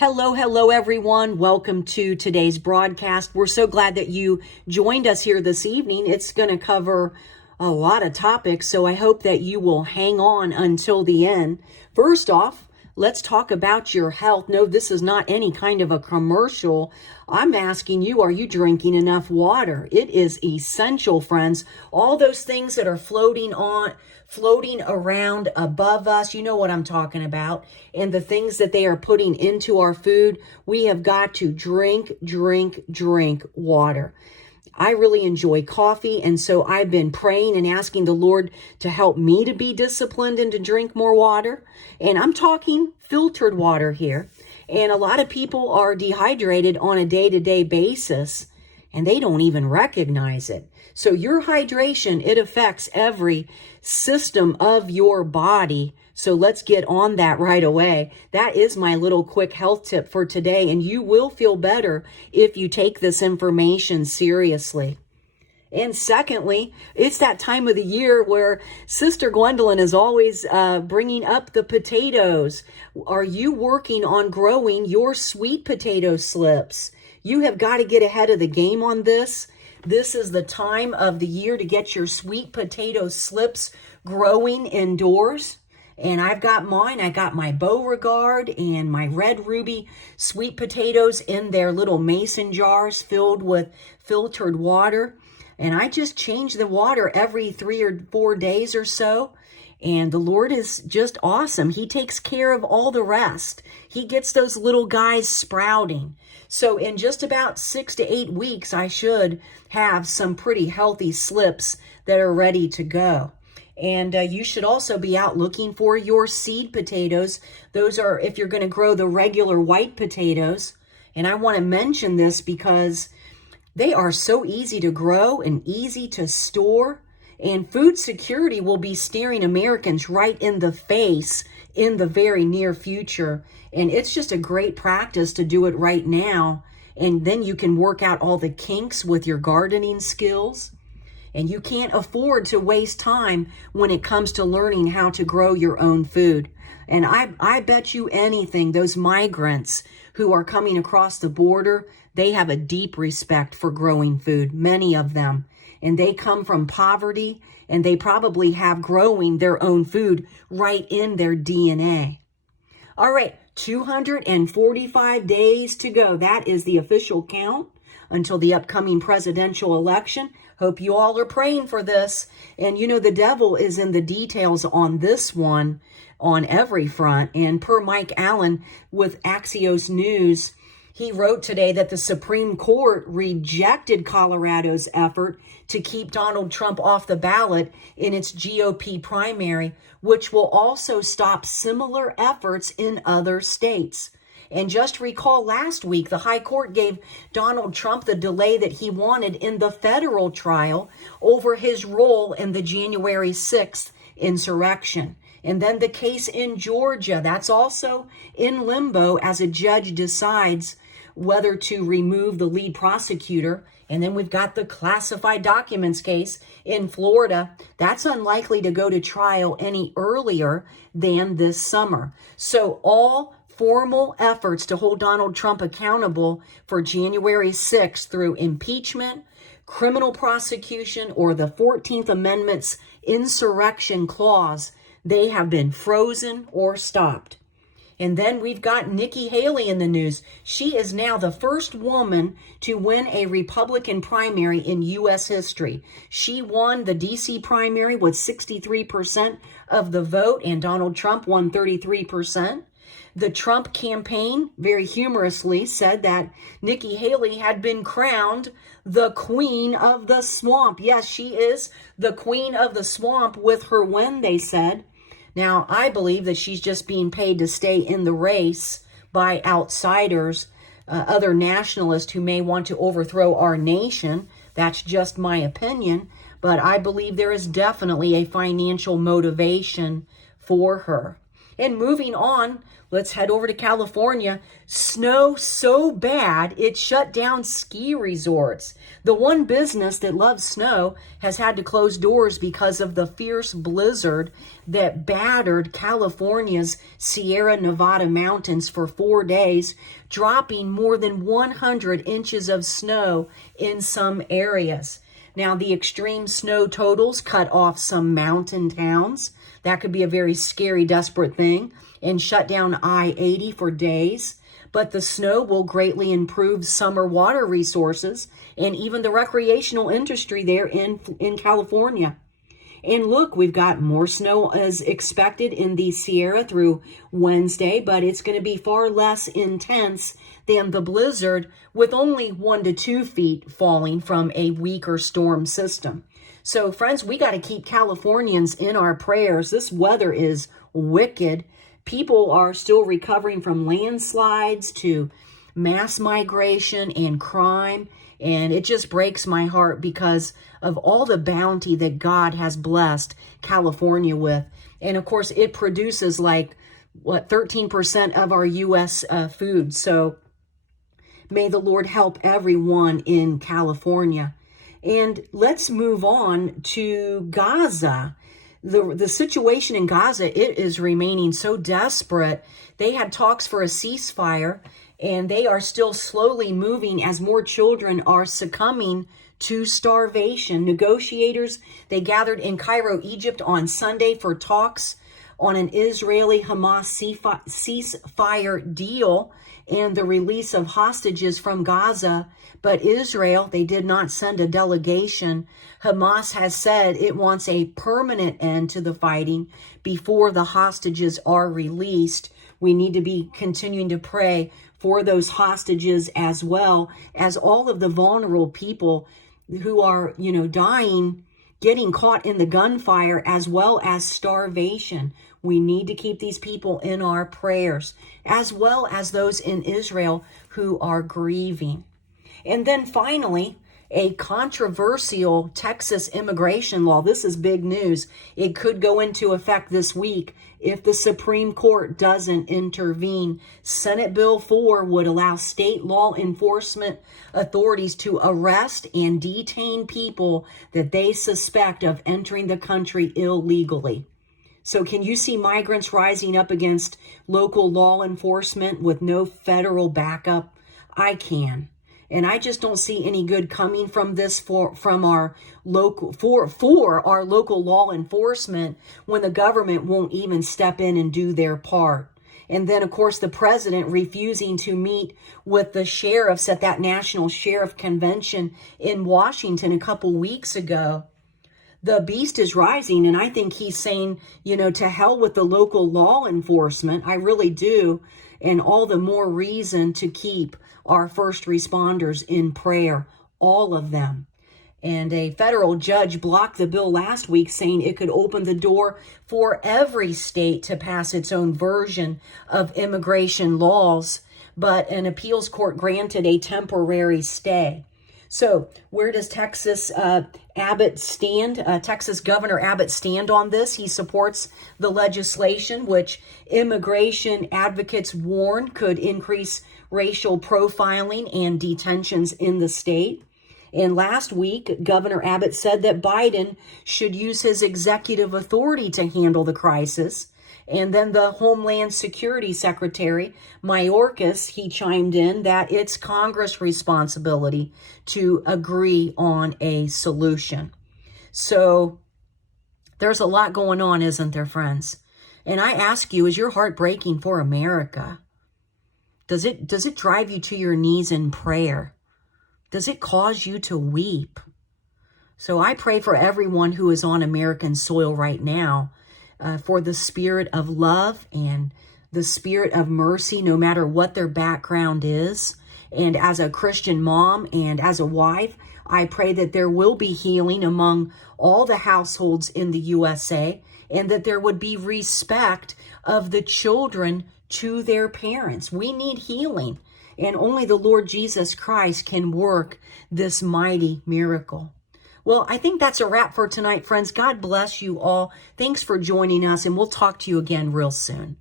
Hello, everyone. Welcome to today's broadcast. We're so glad that you joined us here this evening. It's going to cover a lot of topics, so I hope that you will hang on until the end. First off, let's talk about your health. No, this is not any kind of a commercial. I'm asking you, are you drinking enough water? It is essential, friends. All those things that are floating around above us, you know what I'm talking about, and the things that they are putting into our food, we have got to drink water. I really enjoy coffee, and so I've been praying and asking the Lord to help me to be disciplined and to drink more water. And I'm talking filtered water here. And a lot of people are dehydrated on a day-to-day basis, and they don't even recognize it. So your hydration, it affects every system of your body. So let's get on that right away. That is my little quick health tip for today, and you will feel better if you take this information seriously. And secondly, it's that time of the year where Sister Gwendolyn is always bringing up the potatoes. Are you working on growing your sweet potato slips? You have got to get ahead of the game on this. This is the time of the year to get your sweet potato slips growing indoors. And I've got mine. I got my Beauregard and my Red Ruby sweet potatoes in their little mason jars filled with filtered water. And I just change the water every 3 or 4 days or so. And the Lord is just awesome. He takes care of all the rest. He gets those little guys sprouting. So in just about 6 to 8 weeks, I should have some pretty healthy slips that are ready to go. And you should also be out looking for your seed potatoes. Those are if you're going to grow the regular white potatoes. And I want to mention this because they are so easy to grow and easy to store. And food security will be staring Americans right in the face in the very near future. And it's just a great practice to do it right now. And then you can work out all the kinks with your gardening skills. And you can't afford to waste time when it comes to learning how to grow your own food. And I bet you anything, those migrants who are coming across the border, they have a deep respect for growing food, many of them. And they come from poverty, and they probably have growing their own food right in their DNA. All right, 245 days to go. That is the official count until the upcoming presidential election. Hope you all are praying for this. And you know, the devil is in the details on this one on every front. And per Mike Allen with Axios News, he wrote today that the Supreme Court rejected Colorado's effort to keep Donald Trump off the ballot in its GOP primary, which will also stop similar efforts in other states. And just recall last week, the High Court gave Donald Trump the delay that he wanted in the federal trial over his role in the January 6th insurrection. And then the case in Georgia, that's also in limbo as a judge decides whether to remove the lead prosecutor. And then we've got the classified documents case in Florida. That's unlikely to go to trial any earlier than this summer. So all formal efforts to hold Donald Trump accountable for January 6th through impeachment, criminal prosecution, or the 14th Amendment's insurrection clause, they have been frozen or stopped. And then we've got Nikki Haley in the news. She is now the first woman to win a Republican primary in U.S. history. She won the D.C. primary with 63% of the vote, and Donald Trump won 33%. The Trump campaign, very humorously, said that Nikki Haley had been crowned the queen of the swamp. Yes, she is the queen of the swamp with her win, they said. Now, I believe that she's just being paid to stay in the race by outsiders, other nationalists who may want to overthrow our nation. That's just my opinion. But I believe there is definitely a financial motivation for her. And moving on, let's head over to California. Snow so bad, it shut down ski resorts. The one business that loves snow has had to close doors because of the fierce blizzard that battered California's Sierra Nevada mountains for 4 days, dropping more than 100 inches of snow in some areas. Now, the extreme snow totals cut off some mountain towns. That could be a very scary, desperate thing, and shut down I-80 for days. But the snow will greatly improve summer water resources and even the recreational industry there in California. And look, we've got more snow as expected in the Sierra through Wednesday, but it's going to be far less intense than the blizzard, with only 1 to 2 feet falling from a weaker storm system. So friends, we got to keep Californians in our prayers. This weather is wicked. People are still recovering from landslides to mass migration and crime. And it just breaks my heart because of all the bounty that God has blessed California with. And of course, it produces 13% of our U.S. food. So may the Lord help everyone in California. And let's move on to Gaza. The situation in Gaza, it is remaining so desperate. They had talks for a ceasefire, and they are still slowly moving as more children are succumbing to starvation. Negotiators, they gathered in Cairo, Egypt on Sunday for talks on an Israeli-Hamas ceasefire deal and the release of hostages from Gaza. But Israel, they did not send a delegation. Hamas has said it wants a permanent end to the fighting before the hostages are released. We need to be continuing to pray for those hostages as well as all of the vulnerable people who are, dying, getting caught in the gunfire, as well as starvation. We need to keep these people in our prayers, as well as those in Israel who are grieving. And then finally, a controversial Texas immigration law. This is big news. It could go into effect this week if the Supreme Court doesn't intervene. Senate Bill 4 would allow state law enforcement authorities to arrest and detain people that they suspect of entering the country illegally. So can you see migrants rising up against local law enforcement with no federal backup? I can. And I just don't see any good coming from this for our local law enforcement when the government won't even step in and do their part. And then, of course, the president refusing to meet with the sheriffs at that National Sheriff Convention in Washington a couple weeks ago. The beast is rising, and I think he's saying, to hell with the local law enforcement. I really do. And all the more reason to keep our first responders in prayer, all of them. And a federal judge blocked the bill last week, saying it could open the door for every state to pass its own version of immigration laws, but an appeals court granted a temporary stay. So where does Texas Abbott stand? Texas Governor Abbott stand on this. He supports the legislation, which immigration advocates warn could increase racial profiling and detentions in the state. And last week, Governor Abbott said that Biden should use his executive authority to handle the crisis. And then the Homeland Security Secretary, Mayorkas, he chimed in that it's Congress' responsibility to agree on a solution. So there's a lot going on, isn't there, friends? And I ask you, is your heart breaking for America? Does it drive you to your knees in prayer? Does it cause you to weep? So I pray for everyone who is on American soil right now, for the spirit of love and the spirit of mercy, no matter what their background is. And as a Christian mom and as a wife, I pray that there will be healing among all the households in the USA, and that there would be respect of the children to their parents. We need healing, and only the Lord Jesus Christ can work this mighty miracle. Well, I think that's a wrap for tonight, friends. God bless you all. Thanks for joining us, and we'll talk to you again real soon.